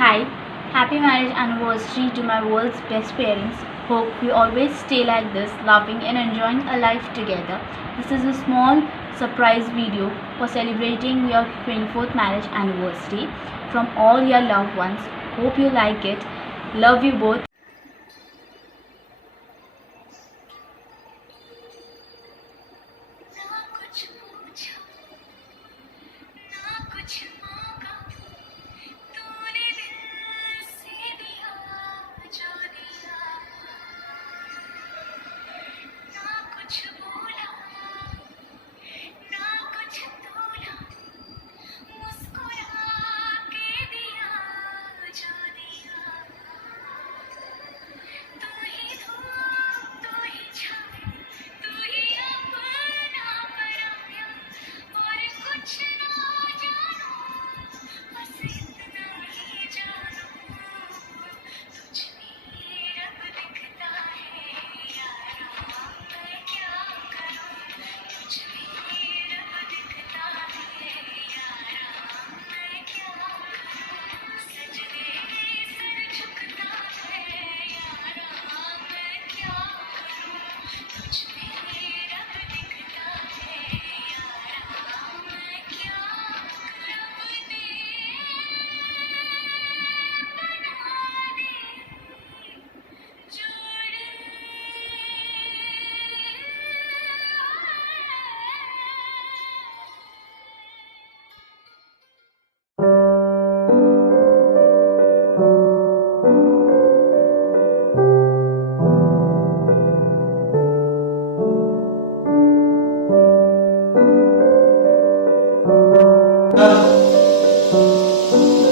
Hi, happy marriage anniversary to my world's best parents. Hope we always stay like this, laughing and enjoying a life together. This is a small surprise video for celebrating your 24th marriage anniversary from all your loved ones. Hope you like it. Love you both.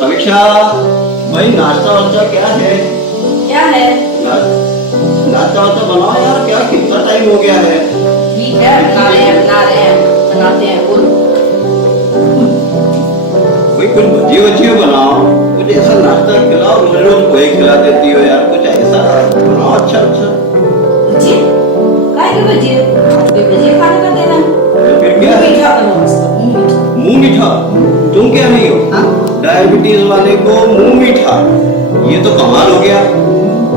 समीक्षा, भाई नाश्ता वास्ता क्या है? क्या है? नाश्ता वास्ता बनाओ यार, क्या कितना टाइम हो गया है? ठीक है, बनाते हैं बोलो। भाई कुछ भजिया बनाओ, कुछ ऐसा नाश्ता खिलाओ, रोज रोज पोहे खिला देती हो यार, कुछ ऐसा बनाओ अच्छा। भजिए? काय के भजिए? आपके भजिए खाने का देना है। तो फिर क्या? मीठा बनाओ उसका, मुंह मीठा। तुम क्या नहीं हो? डायबिटीज वाले को मुंह मीठा, ये तो कमाल हो गया।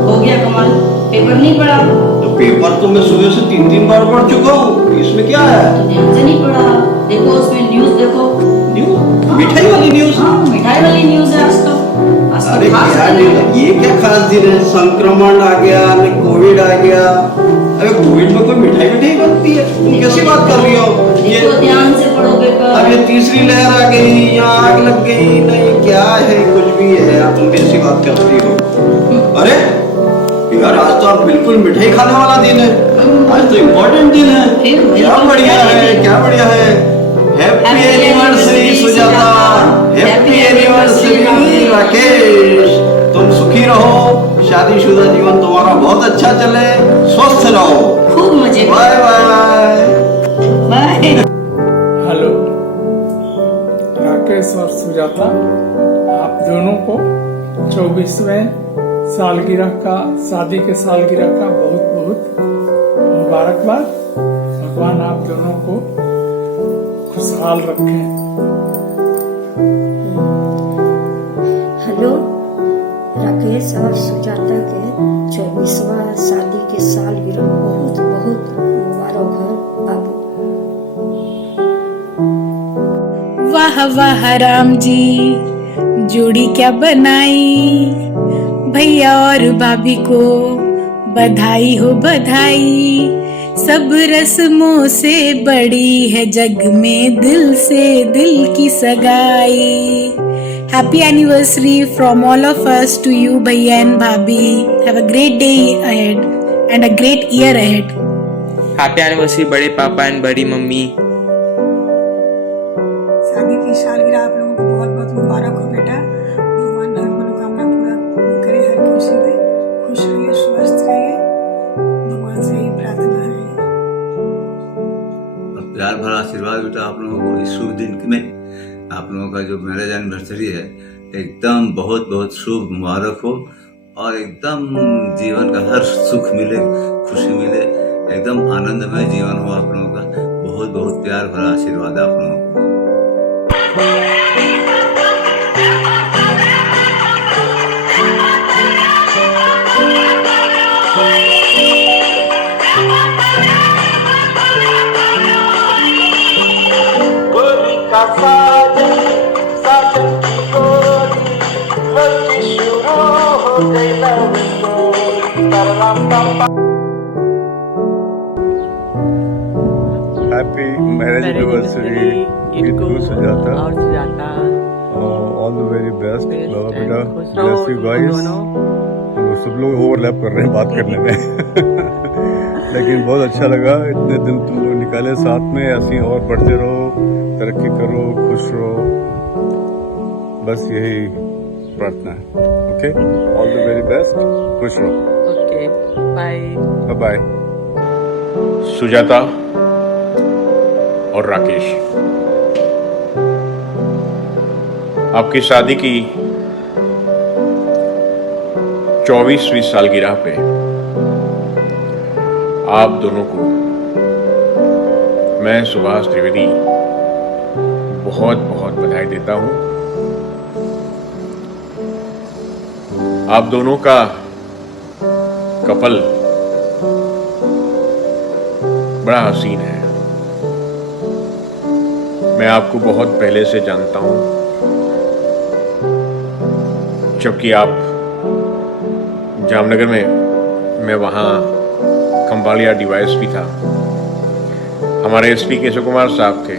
हो गया कमाल। पेपर नहीं पढ़ा? तो पेपर तो मैं सुबह से 3 बार पढ़ चुका हूँ, इसमें क्या है? तो ध्यान से नहीं पढ़ा। देखो उसमें न्यूज़ देखो। न्यूज़? मिठाई वाली न्यूज़? हाँ, मिठाई वाली न्यूज़ है आज तो। अरे क्या दिन, ये क्या खास दिन है? संक्रमण आ गया, कोविड आ गया। अरे कोविड में कोई मिठाई बनती है? तुम कैसी बात कर रही हो? देखो ध्यान से पढ़ो पेपर। अब ये तीसरी लहर आ गई, यहाँ आग लग गई, नहीं क्या है, कुछ भी है यार, तुम कैसी बात करती हो? अरे यार आज तो आप बिल्कुल मिठाई खाने वाला दिन है, आज तो इम्पोर्टेंट दिन है। क्या बढ़िया है, क्या बढ़िया है। Happy anniversary Sujata, happy anniversary Rakesh. तुम सुखी रहो, शादीशुदा जीवन तुम्हारा बहुत अच्छा चले, स्वस्थ रहो, खूब मजे। Bye bye bye. Hello Rakesh और सुजाता, आप दोनों को 24वें सालगिरह का, शादी के सालगिरह का बहुत बहुत मुबारकबाद। भगवान आप दोनों को खुशहाल रखें। हेलो राकेश और सुजाता के 24वां शादी के सालगिरह बहुत बहुत मुबारक हो बाबू। वाह वाह राम जी, जोड़ी क्या बनाई, भैया और भाभी को बधाई हो बधाई। सब रस्मों से बड़ी है जग में दिल से दिल की सगाई। Happy anniversary from all of us to you भैया and भाभी. Have a great day ahead and a great year ahead. Happy anniversary बड़े पापा एंड बड़ी मम्मी। शादी की सालगिरह आप लोगों को बहुत बहुत मुबारक हो बेटा। भगवान हर मनोकामना पूरा करे, हर खुशी में खुश रहिए, स्वस्थ रहिए, भगवान से ही प्रार्थना है। प्यार भरा आशीर्वाद बेटा आप लोगों को इस शुभ दिन में। आप लोगों का जो मैरिज एनिवर्सरी है एकदम बहुत बहुत शुभ मुबारक हो और एकदम जीवन का हर सुख मिले, खुशी मिले, एकदम आनंदमय जीवन हो आप लोगों का। बहुत बहुत प्यार भरा आशीर्वाद आप लोगों को। Happy marriage anniversary Itku Sujata और Sujata all the very best बाबा बेटा खुश रहो bless you तुम guys दोनों। हम लोग सब लोग ओवरलैप कर रहे हैं बात करने में लेकिन बहुत अच्छा लगा इतने दिन तुम लोग निकाले साथ में ऐसे ही और बढ़ते रहो तरक्की करो खुश रहो बस यही प्रार्थना है okay all the very best खुश रहो okay bye bye bye Sujata और राकेश आपकी शादी की 24वीं सालगिरह पे आप दोनों को मैं सुभाष त्रिवेदी बहुत बहुत बधाई देता हूं। आप दोनों का कपल बड़ा हसीन है। मैं आपको बहुत पहले से जानता हूं, जबकि आप जामनगर में मैं वहाँ खंबालिया डीवाईएसपी था। हमारे एसपी केशव कुमार साहब थे,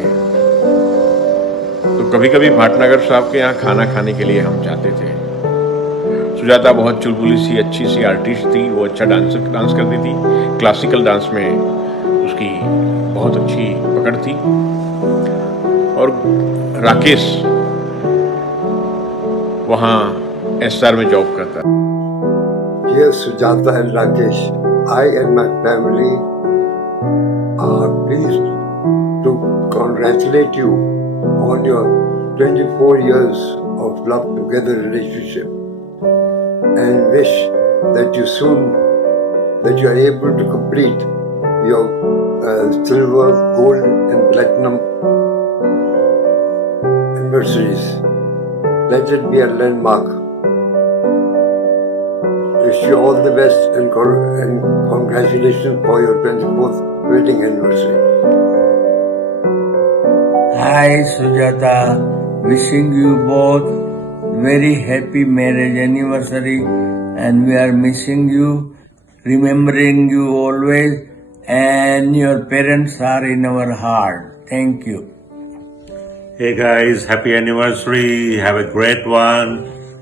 तो कभी कभी भाटनगर साहब के यहाँ खाना खाने के लिए हम जाते थे। सुजाता बहुत चुलबुली सी अच्छी सी आर्टिस्ट थी, वो अच्छा डांस करती थी। क्लासिकल डांस में उसकी बहुत अच्छी पकड़ थी। और राकेश वहाँ एसआर में जॉब करता। Dear Sujata and Rakesh, I and my family are pleased to congratulate you on your 24 years of love together relationship and wish that you are able to complete your silver, gold and platinum anniversaries. Let it be a landmark. Wish you all the best and congratulations for your 24th wedding anniversary. Hi Sujata, wishing you both very happy marriage anniversary and we are missing you, remembering you always and your parents are in our heart. Thank you. Hey guys, happy anniversary, have a great one.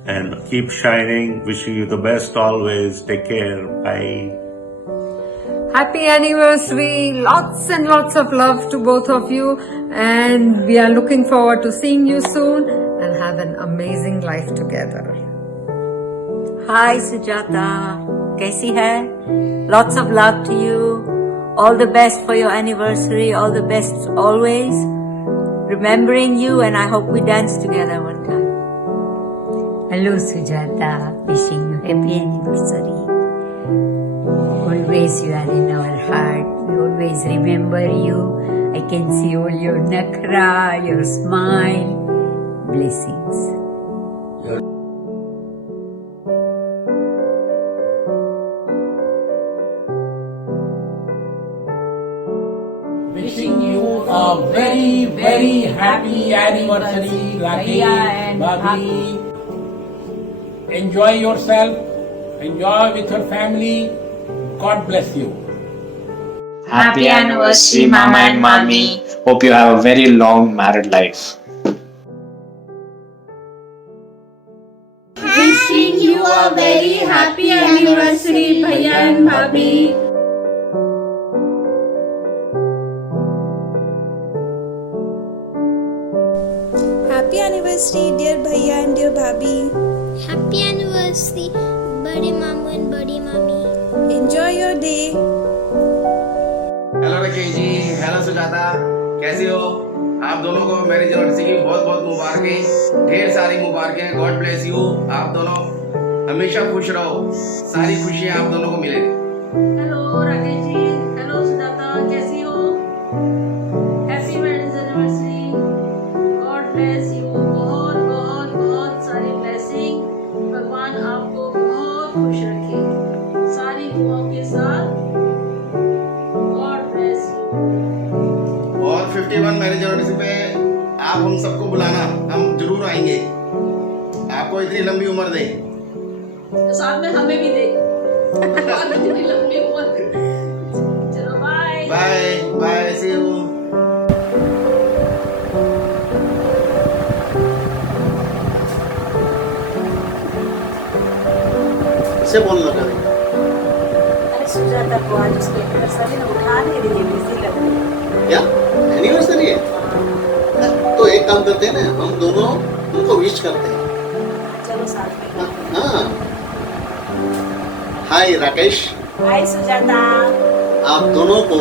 And keep shining. Wishing you the best always. Take care. Bye. Happy anniversary. Lots and lots of love to both of you. And we are looking forward to seeing you soon and have an amazing life together. Hi Sujata, कैसी है? Lots of love to you. All the best for your anniversary. All the best always. Remembering you and I hope we dance together one time. Hello Sujata, wishing you happy anniversary. Always you are in our heart. We always remember you. I can see all your nakhra, your smile. Blessings. Wishing you a very very happy anniversary, Rakesh, Bhabhi. Enjoy yourself, enjoy with your family. God bless you. Happy anniversary, Mama and Mommy. Hope you have a very long married life. Wishing you a very happy anniversary, Bhaiya and Bhabhi. Happy anniversary, dear Bhaiya and dear Bhabhi. Happy anniversary, Bade Mamu and Badi Mami. Enjoy your day. Hello Rakesh ji, hello Sujata, कैसे हो? आप दोनों को marriage anniversary की बहुत बहुत मुबारकें, ढेर सारी मुबारकें। God bless you. आप दोनों हमेशा खुश रहो, सारी खुशियाँ आप दोनों को मिले। हेलो राकेश जी, हेलो सुजाता, कैसी हो? Happy marriage anniversary. God bless you. बहुत बहुत बहुत सारी ब्लेसिंग। भगवान आपको बहुत खुश रखे, सारी दुआओं के साथ। God bless you. और 51 मैरिज एनिवर्सरी पे आप हम सबको बुलाना, हम जरूर आएंगे। आपको इतनी लंबी उम्र दे। तो साथ में हमें भी दे और इतनी लंबी उम्र। चलो bye bye bye, see you. से बोलना करें। अरे सुजाता को आज उसकी एनिवर्सरी में उठा नहीं रही है, बिजी लग रही है। क्या एनिवर्सरी है? तो एक काम करते हैं ना, हम दोनों उनको विश करते हैं। चलो साथ में। हाँ, हाय राकेश। हाय सुजाता। आप दोनों को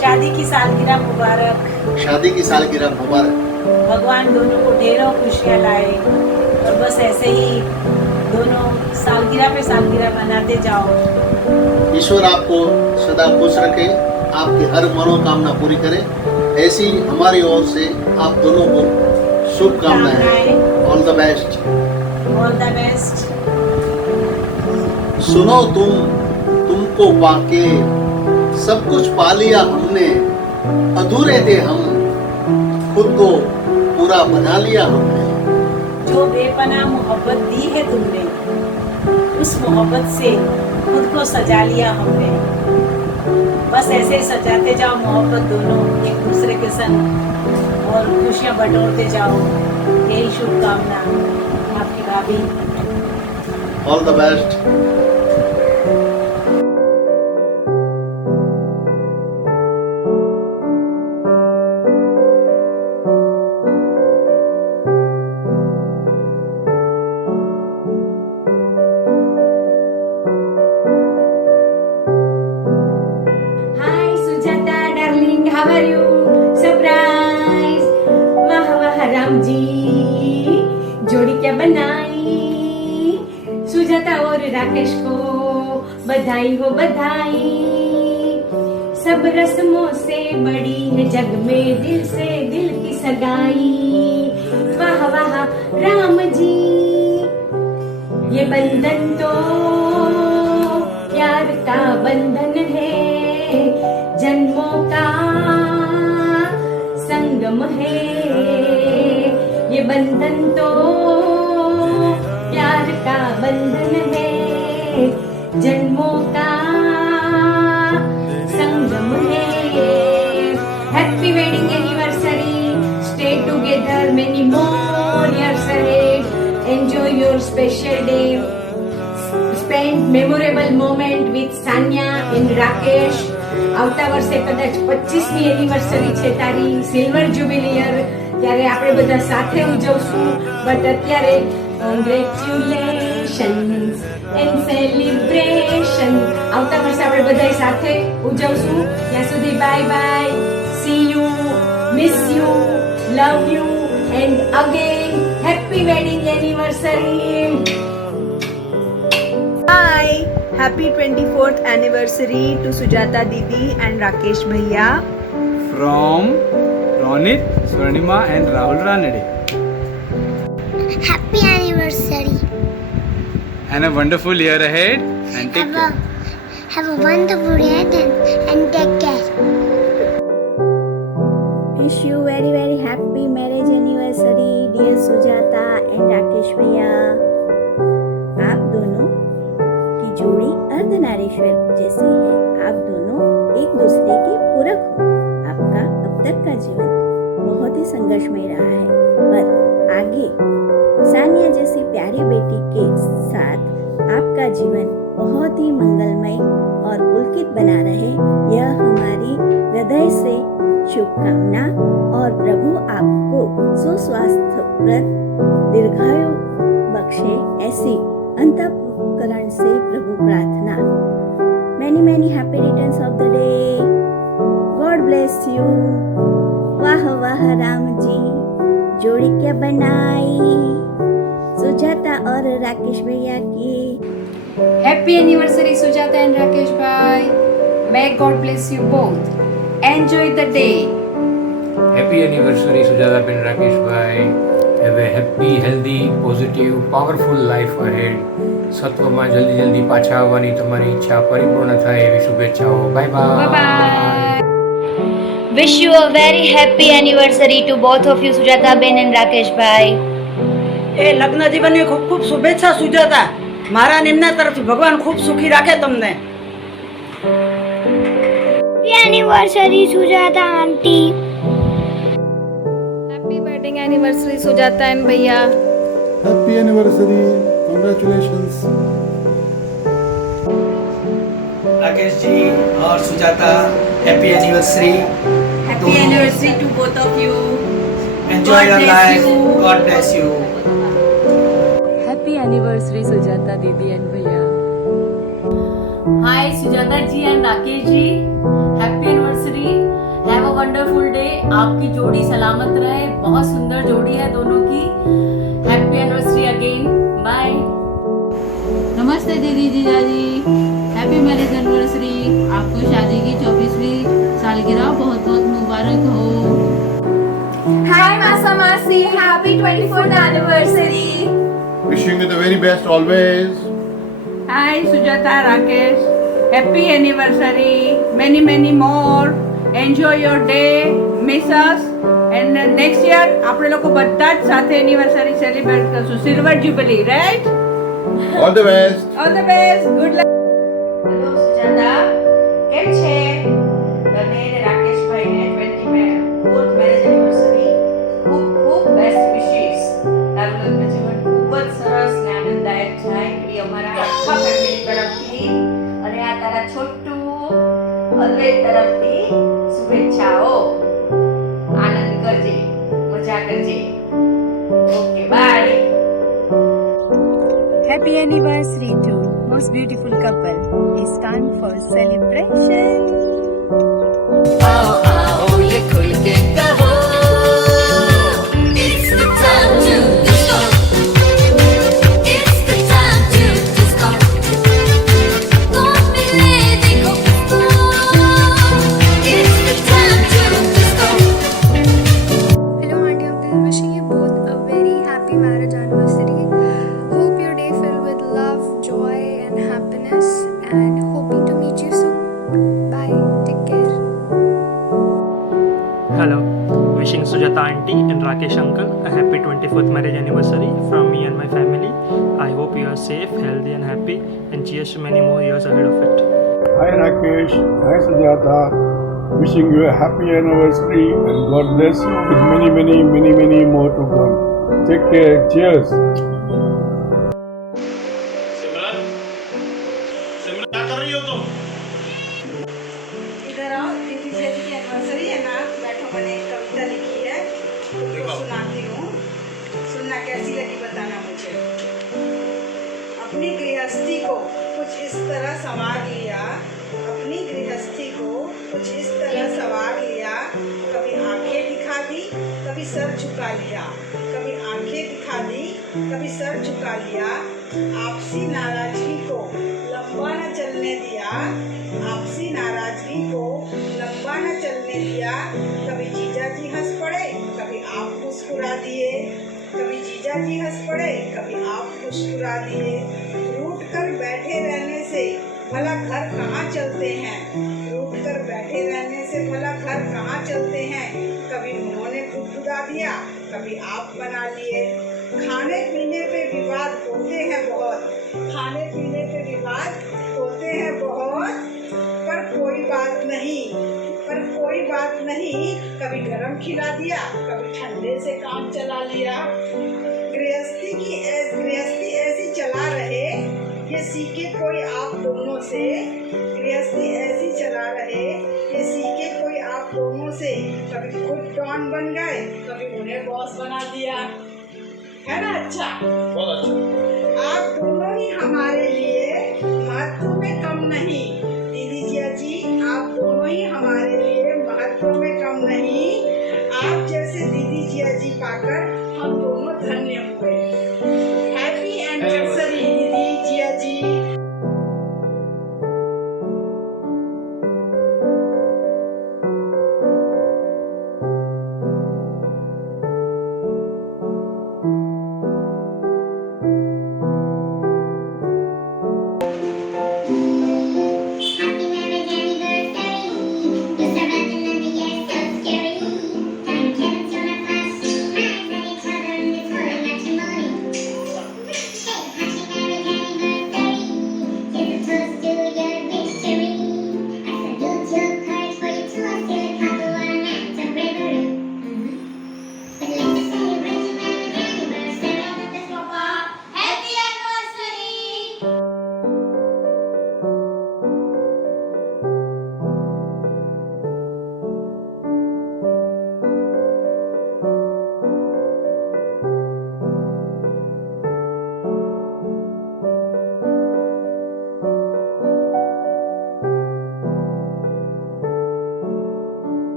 शादी की सालगिरह मुबारक। शादी की सालगिरह मुबारक। भगवान दोनों को ढेरों खुशियाँ लाए और बस ऐसे ही दोनों सालगिरह पे सालगिरह मनाते जाओ। ईश्वर आपको सदा खुश रखे, आपकी हर मनोकामना पूरी करे। ऐसी हमारी ओर से आप दोनों को शुभकामनाएं। All the best. All the best. सुनो तुमको पाके सब कुछ पा लिया हमने, अधूरे थे हम, खुद को पूरा बना लिया हमने। जो बेपनाह मोहब्बत दी है तुमने, उस मोहब्बत से खुद को सजा लिया हमने। बस ऐसे ही सजाते जाओ मोहब्बत दोनों एक दूसरे के संग और खुशियाँ बटोरते जाओ। यही शुभकामना आपकी भाभी। All the best. Hi Sujata darling, how are you? Surprise! वाह वाह राम जी, जोड़ी क्या बनाई। सुजाता और राकेश को बधाई हो बधाई। सब रस्मों से बड़ी है जग में दिल से दिल की सगाई। वाह वाह राम जी, ये बंधन तो प्यार का बंधन है, जन्मों का संगम है। ये बंधन तो प्यार का बंधन है, जन्मों का संगम है। Happy wedding anniversary, stay together many more years ahead. Enjoy your special day. Spend memorable moment with Sanya and Rakesh. આવતા વર્ષે કદાચ 25મી એનિવર્સરી છે તારી, સિલ્વર જ્યુબિલી યર, ત્યારે આપણે બધા સાથે ઉજવશું. બટ અત્યારે કોંગ્રેચ્યુલેશન્સ એન્ડ સેલિબ્રેશન. આવતા વર્ષે આપણે બધા સાથે ઉજવશું. ત્યાં સુધી bye bye, C you, miss you, love you and again happy wedding anniversary. Hi, happy 24th anniversary to Sujata Didi and Rakesh Bhaiya. From Ronit, Swarnima and Rahul Ranade. Happy anniversary. And a wonderful year ahead and take care. Have a wonderful day and take care. Wish you very very happy marriage anniversary dear Sujata and Rakesh Bhaiya. आप दोनों की जोड़ी अर्धनारीश्वर जैसी है। आप दोनों एक दूसरे के पूरक हो। आपका अब तक का जीवन बहुत ही संघर्षमय रहा है, पर आगे सानिया जैसी प्यारी बेटी के साथ आपका जीवन बहुत ही मंगलमय और पुलकित बना रहे, यह हमारी हृदय से शुभकामना। और प्रभु आपको सुस्वास्थ्यप्रद दीर्घायु बख्शे, ऐसी अंतःकरण से प्रभु प्रार्थना। Many many happy returns of the day. God bless you. वाह वाह राम जी, जोड़ी क्या बनाई। सुजाता और राकेश भैया की Happy anniversary Sujata and Rakesh bhai. May God bless you both. Enjoy the day. Happy anniversary Sujata and Rakesh bhai. Have a happy, healthy, positive, powerful life ahead. સત્વમાં જલ્દી જલ્દી પાછા આવવાની તમારી ઈચ્છા પરિપૂર્ણ થાય એવી શુભેચ્છાઓ. Bye bye. Wish you a very happy anniversary to both of you, Sujata Ben and Rakesh bhai. એ લગ્ન જીવનની ખૂબ ખૂબ શુભેચ્છા સુજાતા મારા નિમ્ન તરફથી ભગવાન ખૂબ સુખી રાખે તમને. Happy anniversary Sujata auntie. Happy wedding anniversary Sujata and भैया. Happy anniversary. Congratulations. Rakesh ji और Sujata, happy anniversary. Happy anniversary to both of you. Enjoy your life. God bless you. Happy anniversary Sujata Didi and Bhaiya. Hi Sujata ji and Rakesh ji. Happy anniversary. Have a wonderful day. आपकी जोड़ी सलामत रहे. बहुत सुंदर जोड़ी है दोनों की. Happy anniversary again. Bye. नमस्ते दीदी जीजा जी. Happy marriage anniversary. आपको शादी की 24वीं सालगिरह बहुत बहुत मुबारक हो. Hi Masa Masi, happy 24th anniversary. Wishing you the very best always. Hi Sujata, Rakesh. Happy anniversary. Many more. Enjoy your day. Miss us. And next year આપણે લોકો બધા જ સાથે એનિવર્સરી સેલિબ્રેટ કરશું. Silver jubilee, right? All the best. All the best. Good luck. Hello Sujata, કેમ છે? તને અને રાકેશભાઈને 24th મેરેજ એનિવર્સરી ખૂબ ખૂબ બેસ્ટ વિશેસ. તારું લગ્ન જીવન ખૂબ જ સરસ ને આનંદદાયક જાય એવી અમારા આખા ફેમિલી તરફથી અને આ તારા છોટુ અદ્વૈત તરફથી શુભેચ્છાઓ. આનંદ કરજે, મજા કરજે. Okay, bye. Happy anniversary to most beautiful couple. It's time for celebration. आओ आओ ये खुल के कहो. It's the time to disco. It's the time to disco. तुम मिले देखो किसको. It's the time to disco. Hello auntie uncle, wishing you both a very happy marriage anniversary. Hope your day filled with love, joy and happiness and hoping to meet you soon. Bye. Take care. Hello, wishing Sujata auntie and Rakesh uncle a happy 24th marriage anniversary from me and my family. I hope you are safe, healthy and happy and cheers to many more years ahead of it. Hi Rakesh. Hi Sujata. Wishing you a happy anniversary and God bless you with many more to come. Take care. Cheers. क्या कर रही हो तुम? इधर आओ. दीदी जी की anniversary है ना. बैठो, मैंने एक कविता लिखी है, तुमको सुनाती हूँ. सुनना कैसी लगी बताना मुझे. अपनी गृहस्थी को कुछ इस तरह संवार लिया. अपनी गृहस्थी को कुछ इस तरह संवार लिया. कभी आंखें दिखा दी, कभी सर झुका लिया. कभी आंखें दिखा दी, कभी सर झुका लिया. आपसी नाराजगी को लंबा न चलने दिया. आपसी नाराजगी को लंबा न चलने दिया. कभी जीजा जी हंस पड़े, कभी आप मुस्कुरा दिए. कभी जीजा जी हंस पड़े, कभी आप मुस्कुरा दिए. रूठ कर बैठे रहने से भला घर कहाँ चलते हैं. रूठ कर बैठे रहने से भला घर कहाँ चलते हैं. कभी उन्होंने गुदगुदा दिया, कभी आप बना लिए. खाने पीने पे विवाद होते हैं बहुत. खाने पीने पे विवाद होते हैं बहुत. पर कोई बात नहीं. कभी गरम खिला दिया, कभी ठंडे से काम चला लिया. गृहस्थी ऐसी चला रहे ये सीखे कोई आप दोनों से. गृहस्थी ऐसी चला रहे ये सीखे कोई आप दोनों से. कभी खुद डॉन बन गए, कभी उन्हें बॉस बना दिया. है ना? अच्छा, बहुत अच्छा.